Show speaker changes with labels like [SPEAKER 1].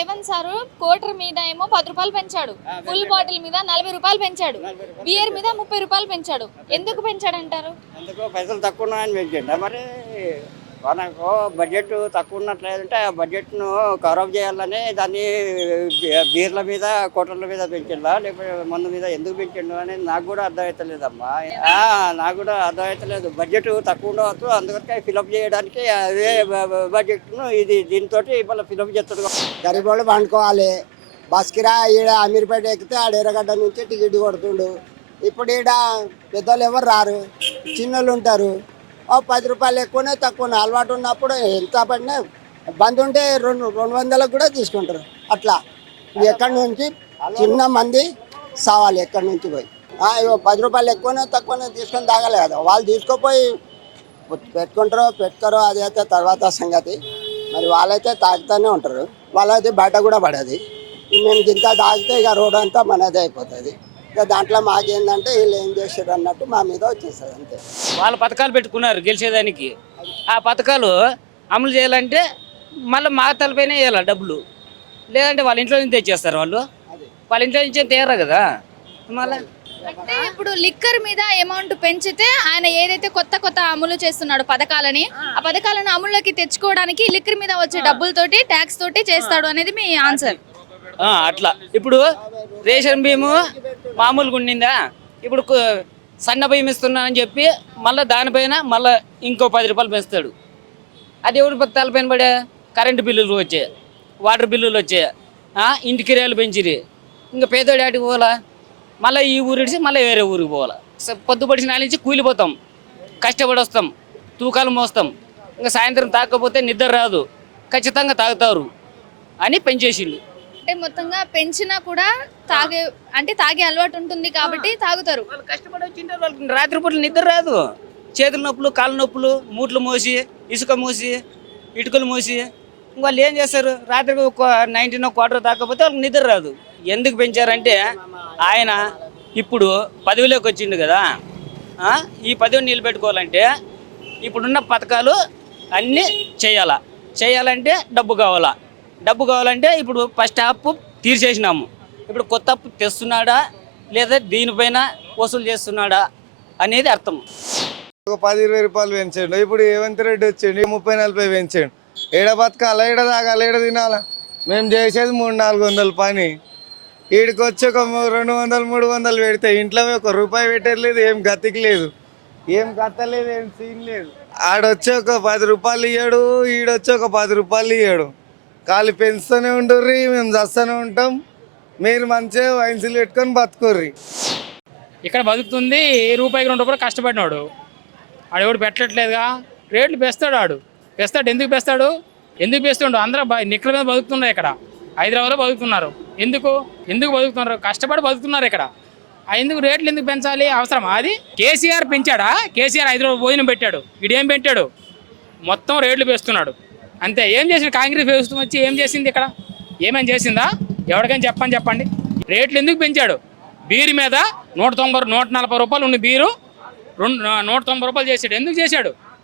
[SPEAKER 1] Revanth sir quarter మీద ఏమో పది రూపాయలు పెంచాడు. ఫుల్ బాటిల్ మీద నలభై రూపాయలు పెంచాడు. బియర్ మీద ముప్పై రూపాయలు పెంచాడు. ఎందుకు పెంచాడు అంటారు
[SPEAKER 2] పైసలు తక్కువ మరి మనకు బడ్జెట్ తక్కువ ఉన్నట్లేదంటే ఆ బడ్జెట్ను ఖరాబ్ చేయాలని దాన్ని బీర్ల మీద కోటర్ల మీద పెంచిండా లేకపోతే మందు మీద ఎందుకు పెంచిండు? అనేది నాకు కూడా అర్థమవుతలేదమ్మా నాకు కూడా అర్థమవుతలేదు బడ్జెట్ తక్కువ ఉండవచ్చు అందుకని ఫిలప్ చేయడానికి అదే బడ్జెట్ను ఇది దీంతో మళ్ళీ ఫిలప్ చేస్తాడు
[SPEAKER 3] గరీబోళ్ళు పండుకోవాలి. బస్ కిరా ఈడ అమీర్పేట ఎక్కితే ఆడ ఎర్రగడ్డ నుంచి టికెట్ కొడుతుండు. ఇప్పుడు ఈడ పెద్దోళ్ళు ఎవరు రారు? చిన్నోళ్ళు ఉంటారు. పది రూపాయలు ఎక్కువనే తక్కువనే. అలవాటు ఉన్నప్పుడు ఎంత పడినా బంద్ ఉంటే రెండు రెండు వందలకు కూడా తీసుకుంటారు. అట్లా. ఎక్కడి నుంచి? చిన్న మంది సావాలి ఎక్కడి నుంచి పోయి. పది రూపాయలు ఎక్కువనే తక్కువనే తీసుకొని తాగలే కదా. వాళ్ళు తీసుకుపోయి పెట్టుకుంటారో పెట్టుకోరో అది అయితే తర్వాత సంగతి. మరి వాళ్ళైతే తాగుతూనే ఉంటారు. వాళ్ళైతే బయట కూడా పడేది. మేము ఇంత తాగితే ఇక రోడ్ అంతా మనదే అయిపోతుంది. ఇక దాంట్లో మాకేందంటే వీళ్ళు ఏం చేశారు అన్నట్టు మా మీద వచ్చేస్తుంది అంతే.
[SPEAKER 4] వాళ్ళ పథకాలు పెట్టుకున్నారు గెలిచేదానికి. ఆ పథకాలు అమలు చేయాలంటే మళ్ళీ మా తలపైన వేయాలి డబ్బులు. లేదంటే వాళ్ళ ఇంట్లో నుంచి తెచ్చేస్తారు వాళ్ళు. వాళ్ళ ఇంట్లో నుంచి తేరా కదా. మళ్ళీ
[SPEAKER 1] అంటే ఇప్పుడు లిక్కర్ మీద అమౌంట్ పెంచితే ఆయన ఏదైతే కొత్త కొత్త అమలు చేస్తున్నాడు పథకాలని ఆ. పథకాలను అమలులోకి తెచ్చుకోవడానికి లిక్కర్ మీద వచ్చే డబ్బులతోటి ట్యాక్స్ తోటి చేస్తాడు అనేది మీ ఆన్సర్
[SPEAKER 4] అట్లా. ఇప్పుడు రేషన్ బియ్యము మామూలుగా ఉండిందా? ఇప్పుడు సన్న బియ్యం ఇస్తున్నానని చెప్పి మళ్ళీ దానిపైన మళ్ళీ ఇంకో పది రూపాయలు పెంచుతాడు. అది ఎవరి తలపైన పడే? కరెంటు బిల్లులు వచ్చాయి. వాటర్ బిల్లులు వచ్చాయి. ఇంటి కిరాయిలు పెంచిరి. ఇంకా పేదోడి ఆటికి పోవాలా? మళ్ళీ ఈ ఊరు మళ్ళీ వేరే ఊరికి పోవాలా? స- నాలించి నుంచి కూలిపోతాం. కష్టపడి వస్తాం తూకాలు మోస్తాం. ఇంకా సాయంత్రం తాగకపోతే నిద్ర రాదు. ఖచ్చితంగా తాగుతారు అని పెంచేసిండు.
[SPEAKER 1] అంటే మొత్తంగా పెంచినా కూడా తాగే అంటే తాగే అలవాటు ఉంటుంది కాబట్టి తాగుతారు.
[SPEAKER 4] వాళ్ళు కష్టపడి వచ్చింటారు వాళ్ళకి రాత్రిపూట నిద్ర రాదు. చేతుల నొప్పులు కాళ్ళ నొప్పులు మూట్లు మోసి ఇసుక మోసి ఇటుకలు మోసి వాళ్ళు ఏం చేస్తారు? రాత్రికి ఒక నైన్టీన్ క్వార్టర్ తాకపోతే వాళ్ళకి నిద్ర రాదు. ఎందుకు పెంచారంటే ఆయన ఇప్పుడు పదవిలోకి వచ్చిండు కదా? ఈ పదవిని నిలబెట్టుకోవాలంటే ఇప్పుడున్న పథకాలు అన్నీ చేయాలా. చేయాలంటే డబ్బు కావాలా. డబ్బు కావాలంటే ఇప్పుడు ఫస్ట్ అప్పు తీర్చేసినాము. ఇప్పుడు కొత్త అప్పు తెస్తున్నాడా? లేదా దీనిపైన వసూలు చేస్తున్నాడా? అనేది అర్థం.
[SPEAKER 5] ఒక పది ఇరవై రూపాయలు పెంచాడు ఇప్పుడు రేవంత్ రెడ్డి వచ్చాడు ముప్పై నలభై పెంచాడు ఏడ బతకాల? ఏడ తాగాల? ఏడ తినాలా? మేము చేసేది మూడు నాలుగు వందల పని. ఈడికి వచ్చి ఒక రెండు వందలు మూడు వందలు పెడితే ఇంట్లో ఒక రూపాయి పెట్టలేదు ఏం గతికి లేదు. ఏం గత్తలేదు ఏం సీన్ లేదు. ఆడొచ్చి ఒక పది రూపాయలు ఇయ్యాడు ఈడొచ్చి ఒక పది రూపాయలు ఇయ్యాడు. కాలు పెంచుతూనే ఉండుర్రి మేము చస్తూనే ఉంటాం. మీరు మంచిగా వైన్సీలు పెట్టుకొని బతుకుర్రి.
[SPEAKER 6] ఇక్కడ బతుకుతుంది రూపాయికి రెండు రూపాయలు కష్టపడినాడు. ఆడు ఎవడు పెట్టట్లేదుగా రేట్లు పెస్తాడు ఆడు. పెస్తాడు ఎందుకు పెస్తాడు? ఎందుకు పెస్తుండు? అందరూ నిక్కల మీద బతుకుతున్నారు ఇక్కడ. హైదరాబాద్లో బతుకుతున్నారు. ఎందుకు? ఎందుకు బతుకుతున్నారు? కష్టపడి బతుకుతున్నారు ఇక్కడ. ఆ ఎందుకు రేట్లు ఎందుకు పెంచాలి? అవసరమా? అది కేసీఆర్ పెంచాడా? కేసీఆర్ హైదరాబాద్ భోజనం పెట్టాడు. వీడేం పెట్టాడు? మొత్తం రేట్లు పెస్తున్నాడు. అంతే. ఏం చేసింది కాంగ్రెస్ ప్రభుత్వం వచ్చి ఏం చేసింది ఇక్కడ? ఏమేమి చేసిందా? ఎవరికైనా చెప్పని చెప్పండి. రేట్లు ఎందుకు పెంచాడు? బీరు మీద నూట తొంభై నూట నలభై రూపాయలు ఉన్న బీరు రెండు నూట తొంభై రూపాయలు చేశాడు ఎందుకు చేశాడు